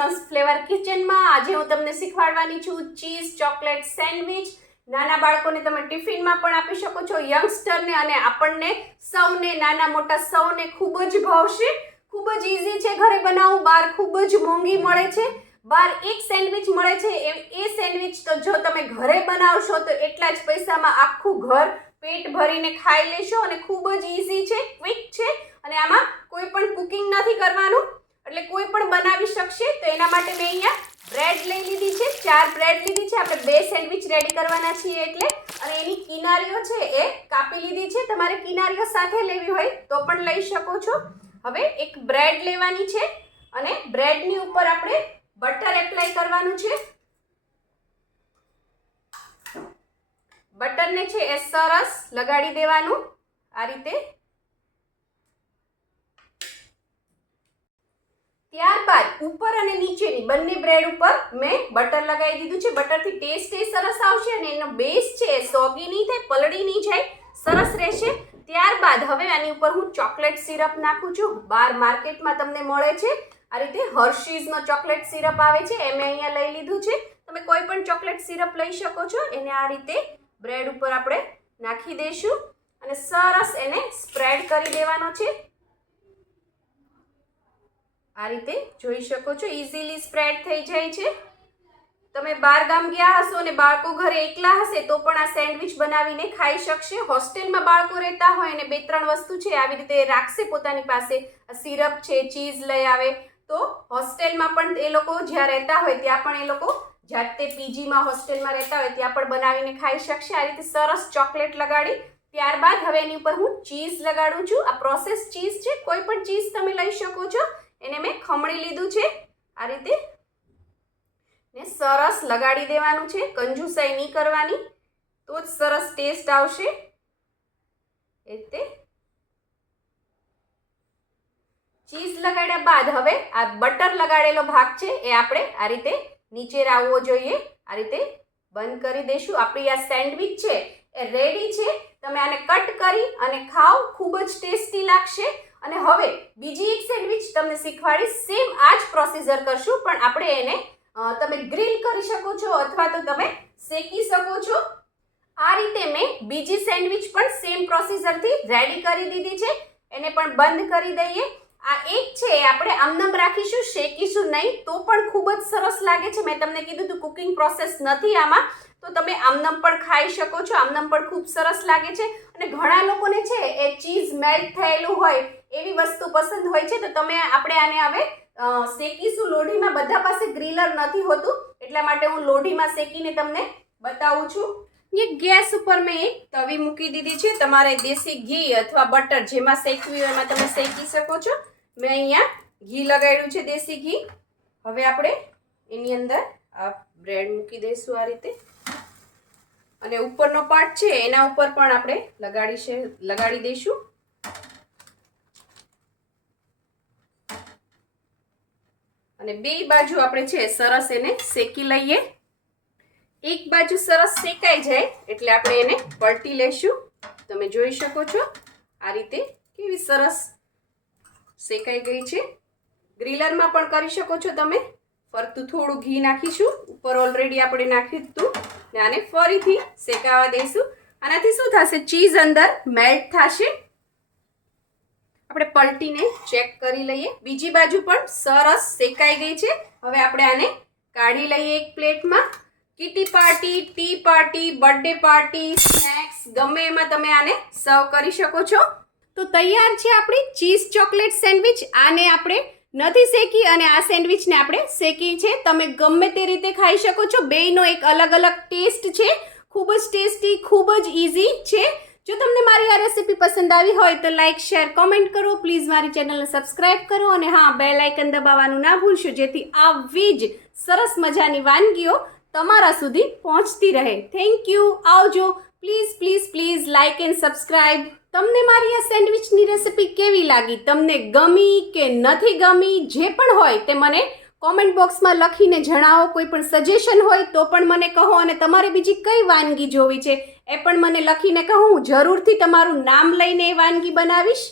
Poonam's flavour કિચનમાં આજે હું તમને શીખવાડવાની છું ચીઝ ચોકલેટ સેન્ડવિચ। નાના બાળકોને તમે ટિફિનમાં પણ આપી શકો છો, યંગસ્ટરને અને આપણને સૌને, નાના મોટા સૌને ખૂબ જ ભાવશે। ખૂબ જ ઈઝી છે ઘરે બનાવવું, બહાર ખૂબ જ મોંઘી મળે છે। બહાર એક સેન્ડવિચ મળે છે, એ સેન્ડવિચ તો જો તમે ઘરે બનાવશો તો એટલા જ પૈસામાં આખું ઘર પેટ ભરીને ખાઈ લેશો અને ખૂબ જ ઈઝી છે, ક્વિક છે અને આમાં કોઈ પણ કુકિંગ નથી કરવાનું, એટલે કોઈ પણ બનાવી શકશે। તો એના માટે મેં અહીંયા બ્રેડ લઈ લીધી છે, 4 બ્રેડ લીધી છે। આપણે 2 સેન્ડવિચ રેડી કરવાના છીએ એટલે, અને એની કિનારીઓ છે એ કાપી લીધી છે। તમારે કિનારીઓ સાથે લેવી હોય તો પણ લઈ શકો છો। હવે એક બ્રેડ લેવાની છે અને બ્રેડની ઉપર આપણે બટર એપ્લાય કરવાનું છે। બટરને છે એ સરસ લગાડી દેવાનું આ રીતે। ત્યારબાદ ઉપર અને નીચેની બંને બ્રેડ ઉપર મેં બટર લગાવી દીધું છે। બટરથી ટેસ્ટ એ સરસ આવશે અને એનો બેઝ છે એ સોગી નહીં થાય, પલળી નહીં જાય, સરસ રહેશે। ત્યારબાદ હવે આની ઉપર હું ચોકલેટ સિરપ નાખું છું। બહાર માર્કેટમાં તમને મળે છે આ રીતે હર્શીઝનો ચોકલેટ સિરપ આવે છે, એ મેં અહીંયા લઈ લીધું છે। તમે કોઈ પણ ચોકલેટ સિરપ લઈ શકો છો। એને આ રીતે બ્રેડ ઉપર આપણે નાખી દઈશું અને સરસ એને સ્પ્રેડ કરી દેવાનો છે। આ રીતે જોઈ શકો છો, ઇઝીલી સ્પ્રેડ થઈ જાય છે। તમે બહાર ગામ ગયા હશો અને બાળકો ઘરે એકલા હશે તો પણ આ સેન્ડવિચ બનાવીને ખાઈ શકશે। હોસ્ટેલમાં બાળકો રહેતા હોય અને 2-3 વસ્તુ છે આવી રીતે રાખશે પોતાની પાસે, સિરપ છે, ચીઝ લઈ આવે, તો હોસ્ટેલમાં પણ એ લોકો જ્યાં રહેતા હોય ત્યાં પણ એ લોકો જાતે પીજીમાં હોસ્ટેલમાં રહેતા હોય ત્યાં પણ બનાવીને ખાઈ શકશે। આ રીતે સરસ ચોકલેટ લગાડી ત્યારબાદ હવે એની ઉપર હું ચીઝ લગાડું છું। આ પ્રોસેસ ચીઝ છે, કોઈ પણ ચીઝ તમે લઈ શકો છો। એને મેં ખમણી લીધું છે આ રીતે ને સરસ લગાડી દેવાનું છે, કંજુસાઈ નહીં કરવાની, તો જ સરસ ટેસ્ટ આવશે। એ રીતે ચીઝ લગાડ્યા બાદ હવે આ બટર લગાડેલો ભાગ છે એ આપણે આ રીતે નીચે આવવો જોઈએ, આ રીતે બંધ કરી દઈશું। આપણી આ સેન્ડવિચ છે એ રેડી છે। તમે આને કટ કરી અને ખાઓ, ખૂબ જ ટેસ્ટી લાગશે। અને હવે બીજી એક સેન્ડવિચ તમને શીખવાડીશ, સેમ આ જ પ્રોસીજર કરશું, પણ આપણે એને તમે ગ્રીલ કરી શકો છો અથવા તો તમે શેકી શકો છો। આ રીતે મેં બીજી સેન્ડવિચ પણ સેમ પ્રોસીજરથી રેડી કરી દીધી છે, એને પણ બંધ કરી દઈએ। આ એક છે એ આપણે આમનમ રાખીશું, શેકીશું નહીં, તો પણ ખૂબ જ સરસ લાગે છે। મેં તમને કીધું હતું કુકિંગ પ્રોસેસ નથી આમાં, તો તમે આમનમ પણ ખાઈ શકો છો, આમનમ પણ ખૂબ સરસ લાગે છે। અને ઘણા લોકોને છે એ ચીઝ મેલ્ટ થયેલું હોય એવી વસ્તુ પસંદ હોય છે, તો તમે આપણે આને હવે શેકીશું લોઢીમાં। બધા પાસે ગ્રીલર નથી હોતું, એટલા માટે હું લોઢીમાં શેકીને તમને બતાવું છું। એક ગેસ ઉપર મેં એક તવી મૂકી દીધી છે, તમારે દેશી ઘી અથવા બટર જેમાં શેકવી હોય એમાં તમે શેકી શકો છો। મેં અહીંયા ઘી લગાડ્યું છે, દેશી ઘી। હવે આપણે એની અંદર આ બ્રેડ મૂકી દઈશું આ રીતે, અને ઉપરનો પાર્ટ છે એના ઉપર પણ આપણે લગાડી દઈશું। અને બે બાજુ આપણે છે સરસ એને શેકી લઈએ। એક બાજુ સરસ શેકાઈ જાય એટલે આપણે એને પલટી લેશું। તમે જોઈ શકો છો આ રીતે કેવી સરસ શેકાઈ ગઈ છે। ગ્રીલરમાં પણ કરી શકો છો તમે, ફરતું થોડું ઘી નાખીશું, ઉપર ઓલરેડી આપણે નાખ્યું હતું ને આને ફરીથી શેકાવા દઈશું। આનાથી શું થશે, ચીઝ અંદર મેલ્ટ થશે। આપણે પલટીને ચેક કરી લઈએ, બીજી બાજુ પણ સરસ શેકાઈ ગઈ છે। હવે આપણે આને કાઢી લઈએ એક પ્લેટમાં। Kitty party, T party, birthday party, snacks ગમે એમાં તમે આને સર્વ કરી શકો છો। તો તૈયાર છે આપણી ચીઝ ચોકલેટ સેન્ડવિચ। આને આપણે નથી શેકી અને આ સેન્ડવિચને આપણે શેકી છે, તમે ગમે તે રીતે ખાઈ શકો છો। બેયનો એક અલગ અલગ ટેસ્ટ છે, ખૂબ જ ટેસ્ટી, ખૂબ જ ઈઝી છે। જો તમને મારી આ રેસીપી પસંદ આવી હોય તો લાઇક, શેર, કોમેન્ટ કરો। પ્લીઝ મારી ચેનલને સબસ્ક્રાઇબ કરો અને હા, બેલ આઇકન દબાવવાનું ના ભૂલશો, જેથી આવી જ સરસ મજાની વાનગીઓ તમારા સુધી પહોંચતી રહે। થેન્ક યુ, આવજો। Please please please like and subscribe. તમને મારી આ સેન્ડવિચની રેસીપી કેવી લાગી, તમને ગમી કે નથી ગમી, જે પણ હોય તે મને કોમેન્ટ બોક્સમાં લખીને જણાવો। કોઈ પણ સજેશન હોય તો પણ મને કહો, અને તમારે બીજી કઈ વાનગી જોવી છે એ પણ મને લખીને કહો, હું જરૂરથી તમારું નામ લઈને એ વાનગી બનાવીશ।